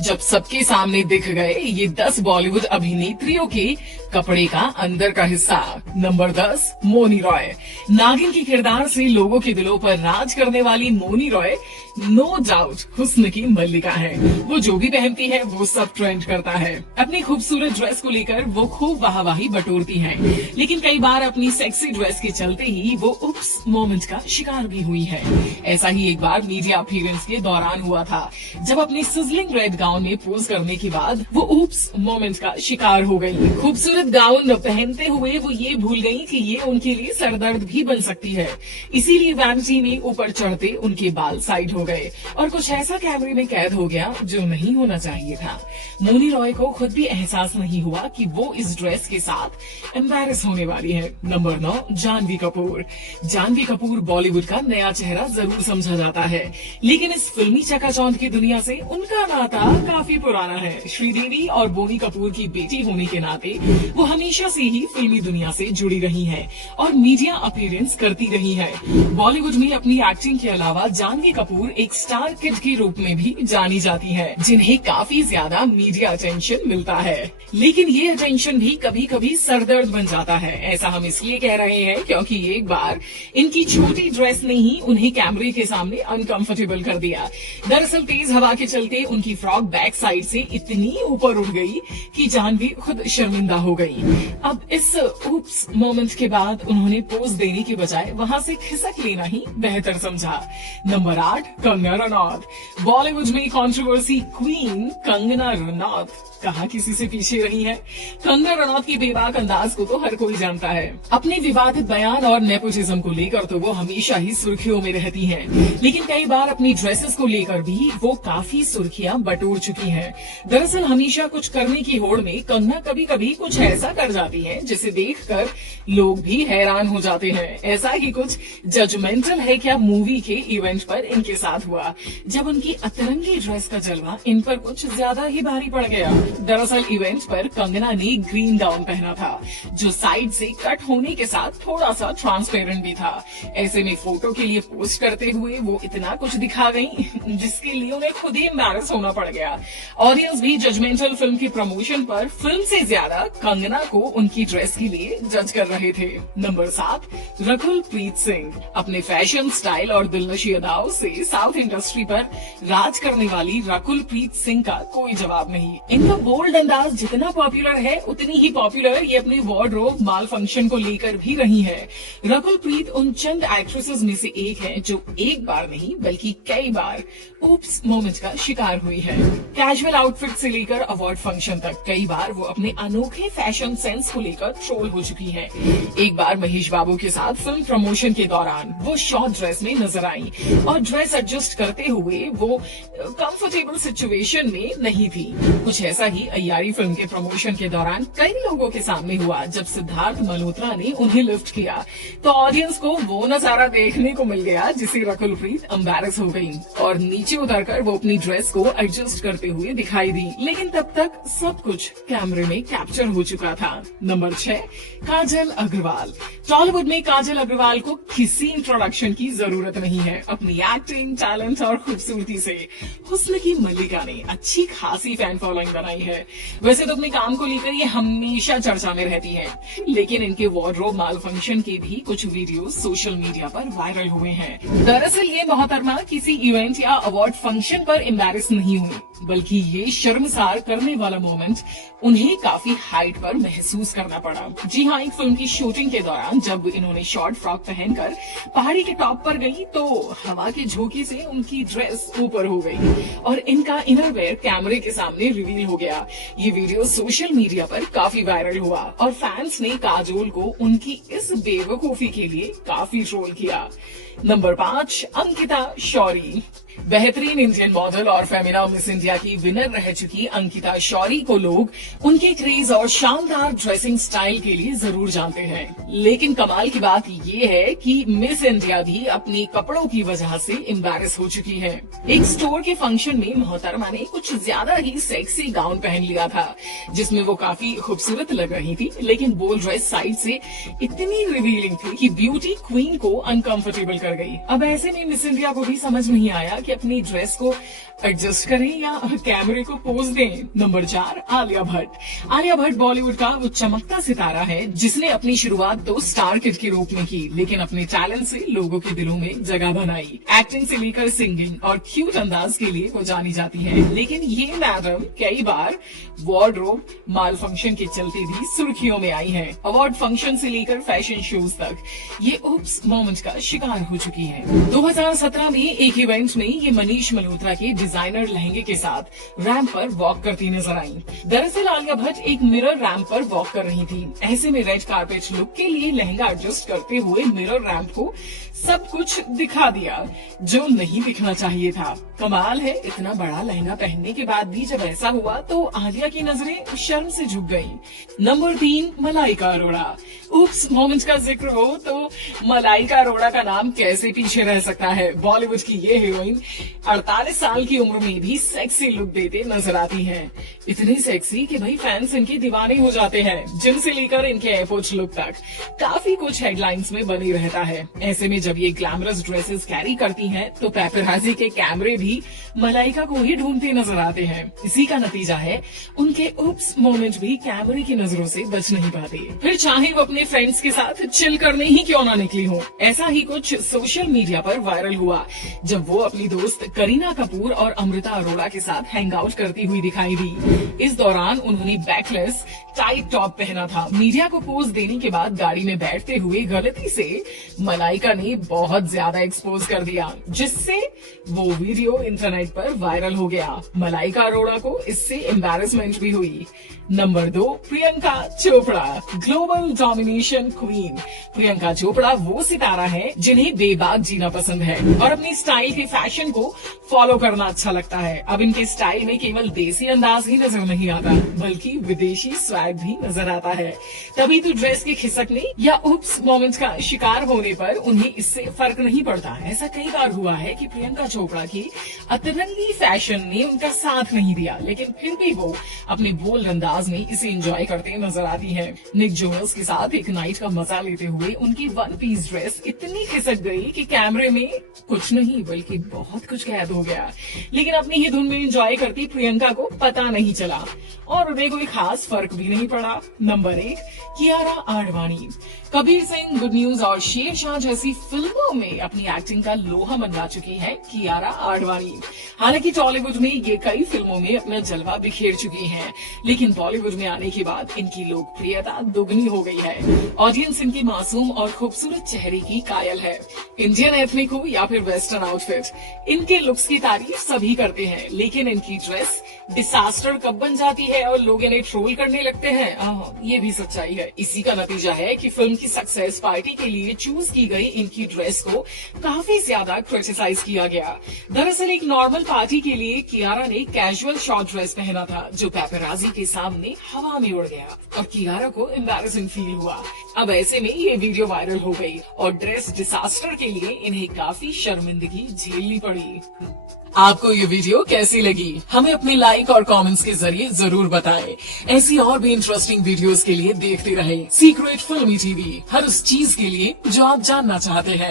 जब सबके सामने दिख गए ये 10 बॉलीवुड अभिनेत्रियों के कपड़े का अंदर का हिस्सा। नंबर 10, मौनी रॉय। नागिन के किरदार से लोगों के दिलों पर राज करने वाली मौनी रॉय नो डाउट हुस्न की मल्लिका है। वो जो भी पहनती है वो सब ट्रेंड करता है। अपनी खूबसूरत ड्रेस को लेकर वो खूब वाहवाही बटोरती हैं, लेकिन कई बार अपनी सेक्सी ड्रेस के चलते ही वो उप्स मोमेंट का शिकार भी हुई है। ऐसा ही एक बार मीडिया अपीयरेंस के दौरान हुआ था, जब अपनी सिजलिंग रेड गाउन में पोज करने के बाद वो उप्स मोमेंट का शिकार हो गई। खूबसूरत गाउन पहनते हुए वो ये भूल गई कि ये उनके लिए सरदर्द भी बन सकती है, इसीलिए वैनिटी में ऊपर चढ़ते उनके बाल साइड हो गए और कुछ ऐसा कैमरे में कैद हो गया जो नहीं होना चाहिए था। मौनी रॉय को खुद भी एहसास नहीं हुआ कि वो इस ड्रेस के साथ एम्बैरेस होने वाली है। नंबर 9, जानवी कपूर। जानवी कपूर बॉलीवुड का नया चेहरा जरूर समझा जाता है, लेकिन इस फिल्मी चकाचौंध की दुनिया से उनका नाता काफी पुराना है। श्रीदेवी और बोनी कपूर की बेटी होने के नाते वो हमेशा से ही फिल्मी दुनिया से जुड़ी रही है और मीडिया अपीयरेंस करती रही है। बॉलीवुड में अपनी एक्टिंग के अलावा जानवी कपूर एक स्टार किड के रूप में भी जानी जाती है, जिन्हें काफी ज्यादा मीडिया अटेंशन मिलता है। लेकिन ये अटेंशन भी कभी कभी सरदर्द बन जाता है। ऐसा हम इसलिए कह रहे हैं क्योंकि एक बार इनकी छोटी ड्रेस ने ही उन्हें कैमरे के सामने अनकंफर्टेबल कर दिया। दरअसल तेज हवा के चलते उनकी फ्रॉक बैक साइड से इतनी ऊपर उड़ गई कि जानवी खुद शर्मिंदा हो गई। अब इस उप्स मोमेंट के बाद उन्होंने पोज देने के बजाय वहां से खिसक लेना ही बेहतर समझा। नंबर 8, कंगना रनौत। बॉलीवुड में कंट्रोवर्सी क्वीन कंगना रनौत कहाँ किसी से पीछे रही है। कंगना रनौत की बेबाक अंदाज को तो हर कोई जानता है। अपने विवादित बयान और नेपोटिज्म को लेकर तो वो हमेशा ही सुर्खियों में रहती हैं, लेकिन कई बार अपनी ड्रेसेस को लेकर भी वो काफी सुर्खियां बटोर चुकी हैं। दरअसल हमेशा कुछ करने की होड़ में कंगना कभी कभी कुछ ऐसा कर जाती है जिसे देखकर लोग भी हैरान हो जाते हैं। ऐसा ही कुछ जजमेंटल है क्या मूवी के इवेंट पर इनके साथ हुआ, जब उनकी अतरंगी ड्रेस का जलवा इन पर कुछ ज्यादा ही भारी पड़ गया। दरअसल इवेंट पर कंगना ने ग्रीन गाउन पहना था, जो साइड से कट होने के साथ थोड़ा सा ट्रांसपेरेंट भी था। ऐसे में फोटो के लिए पोस्ट करते हुए वो इतना कुछ दिखा गई जिसके लिए उन्हें खुद ही एम्बैरेस होना पड़ गया। ऑडियंस भी जजमेंटल फिल्म की प्रमोशन पर फिल्म से ज्यादा कंगना को उनकी ड्रेस के लिए जज कर रहे थे। नंबर 7, रकुल प्रीत सिंह। अपने फैशन स्टाइल और दिलनशी अदाओं से साउथ इंडस्ट्री पर राज करने वाली रकुल प्रीत सिंह का कोई जवाब नहीं। इनका बोल्ड अंदाज जितना पॉपुलर है उतनी ही पॉपुलर ये अपने वार्डरोब माल फंक्शन को लेकर भी रही है। रकुल प्रीत उन चंद एक्ट्रेसेस में से एक है जो एक बार नहीं बल्कि कई बार उप्स मोमेंट का शिकार हुई है। कैजुअल आउटफिट से लेकर अवार्ड फंक्शन तक कई बार वो अपने अनोखे फैशन सेंस को लेकर ट्रोल हो चुकी है। एक बार महेश बाबू के साथ फिल्म प्रमोशन के दौरान वो शॉर्ट ड्रेस में नजर आई और ड्रेस एडजस्ट करते हुए वो कंफर्टेबल सिचुएशन में नहीं थी। कुछ ऐसा ही अय्यारी फिल्म के प्रमोशन के दौरान कई लोगों के सामने हुआ, जब सिद्धार्थ मल्होत्रा ने उन्हें लिफ्ट किया तो ऑडियंस को वो नजारा देखने को मिल गया जिससे रकुल प्रीत एम्बैरेस हो गई और नीचे उतरकर वो अपनी ड्रेस को एडजस्ट करते हुए दिखाई दी। लेकिन तब तक सब कुछ कैमरे में कैप्चर हो चुका था। नंबर 6, काजल अग्रवाल। टॉलीवुड में काजल अग्रवाल को किसी इंट्रोडक्शन की जरूरत नहीं है। अपनी एक्टिंग, टैलेंट और खूबसूरती से हुस्न की मल्लिका ने अच्छी खासी फैन फॉलोइंग बनाई है। वैसे तो अपने काम को लेकर ये हमेशा चर्चा में रहती है, लेकिन इनके वार्डरोब माल फंक्शन के भी कुछ वीडियो सोशल मीडिया पर वायरल हुए हैं। दरअसल ये मोहतरमा किसी इवेंट या अवार्ड फंक्शन पर एम्बैरेस नहीं हुई, बल्कि ये शर्मसार करने वाला मोमेंट उन्हें काफी हाइट पर महसूस करना पड़ा। जी हाँ, एक फिल्म की शूटिंग के दौरान जब इन्होंने शॉर्ट फ्रॉक पहनकर पहाड़ी के टॉप पर गई तो हवा के झोंके से उनकी ड्रेस ऊपर हो गई और इनका इनर वेयर कैमरे के सामने रिवील हो गया। ये वीडियो सोशल मीडिया पर काफी वायरल हुआ और फैंस ने काजोल को उनकी इस बेवकूफी के लिए काफी ट्रोल किया। नंबर 5, अंकिता शौरी। बेहतरीन इंडियन मॉडल और फेमिना मिस इंडिया की विनर रह चुकी अंकिता शौरी को लोग उनके क्रेज और शानदार ड्रेसिंग स्टाइल के लिए जरूर जानते हैं, लेकिन कमाल की बात ये है कि मिस इंडिया भी अपने कपड़ों की वजह से एम्बैरेस हो चुकी है। एक स्टोर के फंक्शन में मोहतरमा ने कुछ ज्यादा ही सेक्सी गाउन पहन लिया था, जिसमें वो काफी खूबसूरत लग रही थी, लेकिन बोल ड्रेस साइड से इतनी रिवीलिंग थी कि ब्यूटी क्वीन को अनकंफर्टेबल कर गई। अब ऐसे में मिस इंडिया को भी समझ नहीं आया कि अपनी ड्रेस को एडजस्ट करें या कैमरे को पोज दें। नंबर 4, आलिया भट्ट। आलिया भट्ट बॉलीवुड का वो चमकता सितारा है जिसने अपनी शुरुआत तो स्टार किड के रूप में की, लेकिन अपने टैलेंट से लोगों के दिलों में जगह बनाई। एक्टिंग से लेकर सिंगिंग और क्यूट अंदाज के लिए वो जानी जाती है, लेकिन ये मैडम कई बार वार्डरोब माल फंक्शन के चलते भी सुर्खियों में आई है। अवार्ड फंक्शन से लेकर फैशन शोज तक ये उप्स मोमेंट का शिकार हो चुकी है। 2017 में एक इवेंट में ये मनीष मल्होत्रा के डिजाइनर लहंगे के साथ रैंप पर वॉक करती नजर आई। दरअसल आलिया भट्ट एक मिरर रैंप पर वॉक कर रही थी। ऐसे में रेड कारपेट लुक के लिए लहंगा एडजस्ट करते हुए मिरर रैंप को सब कुछ दिखा दिया जो नहीं दिखना चाहिए था। कमाल है, इतना बड़ा लहंगा पहनने के बाद भी जब ऐसा हुआ तो आलिया की नजरें शर्म से झुक गईं। नंबर 3, मलाइका अरोड़ा। उप्स मोमेंट्स का जिक्र हो तो मलाइका अरोड़ा का नाम कैसे पीछे रह सकता है। बॉलीवुड की ये हीरोइन 48 साल की उम्र में भी सेक्सी लुक देते नजर आती हैं। इतनी सेक्सी कि भाई फैंस इनके दीवाने हो जाते हैं। जिम से लेकर इनके एयरपोर्ट लुक तक काफी कुछ हेडलाइंस में बनी रहता है। ऐसे में जब ये ग्लैमरस ड्रेसेस कैरी करती हैं तो पेपराजी के कैमरे भी मलाइका को ही ढूंढते नजर आते हैं। इसी का नतीजा है उनके उप्स मोमेंट भी कैमरे की नजरों से बच नहीं पाते, फिर चाहे वो अपने फ्रेंड्स के साथ चिल करने ही क्यों ना निकली हो। ऐसा ही कुछ सोशल मीडिया पर वायरल हुआ जब वो अपनी दोस्त करीना कपूर और अमृता अरोड़ा के साथ हैंग आउट करती हुई दिखाई दी। इस दौरान उन्होंने बैकलेस टाइट टॉप पहना था। मीडिया को पोज देने के बाद गाड़ी में बैठते हुए गलती से मलाइका ने बहुत ज्यादा एक्सपोज कर दिया, जिससे वो वीडियो इंटरनेट पर वायरल हो गया। मलाइका अरोड़ा को इससे एम्बैरेसमेंट भी हुई। Number 2, Priyanka Chopra. Global domination queen Priyanka Chopra वो सितारा है जिन्हें बेबाक जीना पसंद है और अपनी स्टाइल के फैशन को फॉलो करना अच्छा लगता है। अब इनके स्टाइल में केवल देसी अंदाज ही नजर नहीं आता बल्कि विदेशी स्वैग भी नजर आता है। तभी तो ड्रेस के खिसकने या उप्स मोमेंट्स का शिकार होने पर उन्हें इससे फर्क नहीं पड़ता। ऐसा कई बार हुआ है कि प्रियंका चोपड़ा की अतरंगी फैशन ने उनका साथ नहीं दिया, लेकिन फिर भी वो अपने बोल्ड अंदाज में इसे एंजॉय करते नजर आती हैं। निक जोनस के साथ एक नाइट का मजा लेते हुए उनकी वन पीस ड्रेस इतनी खिसक गई कि कैमरे में कुछ नहीं बल्कि बहुत कुछ कैद हो गया, लेकिन अपनी ही धुन में एंजॉय करती प्रियंका को पता नहीं चला और उन्हें कोई खास फर्क भी नहीं पड़ा। Number 1, Kiara Advani. Kabir Singh, good news और शेरशाह जैसी फिल्मों में अपनी एक्टिंग का लोहा मनवा चुकी है कियारा आडवाणी। हालांकि टॉलीवुड में ये कई फिल्मों में अपना जलवा बिखेर चुकी हैं, लेकिन बॉलीवुड में आने के बाद इनकी लोकप्रियता दोगुनी हो गई है। ऑडियंस इनके मासूम और खूबसूरत चेहरे की कायल है। इंडियन एथनिक हो या फिर वेस्टर्न आउटफिट, इनके लुक्स की तारीफ सभी करते हैं, लेकिन इनकी ड्रेस डिसास्टर कब बन जाती है और लोग इन्हें ट्रोल करने लगते हैं, ये भी सच्चाई है। इसी का नतीजा है कि फिल्म की सक्सेस पार्टी के लिए चूज की गई इनकी ड्रेस को काफी ज्यादा क्रिटिसाइज किया गया। दरअसल एक नॉर्मल पार्टी के लिए कियारा ने कैजुअल शॉर्ट ड्रेस पहना था जो पेपराजी के सामने हवा में उड़ गया और कियारा को एम्बैरेसिंग फील हुआ। अब ऐसे में ये वीडियो वायरल हो गई और ड्रेस डिसास्टर के लिए इन्हें काफी शर्मिंदगी झेलनी पड़ी। आपको ये वीडियो कैसी लगी? हमें अपने लाइक और कमेंट्स के जरिए जरूर बताएं। ऐसी और भी इंटरेस्टिंग वीडियोस के लिए देखते रहें सीक्रेट फिल्मी टीवी, हर उस चीज के लिए जो आप जानना चाहते हैं।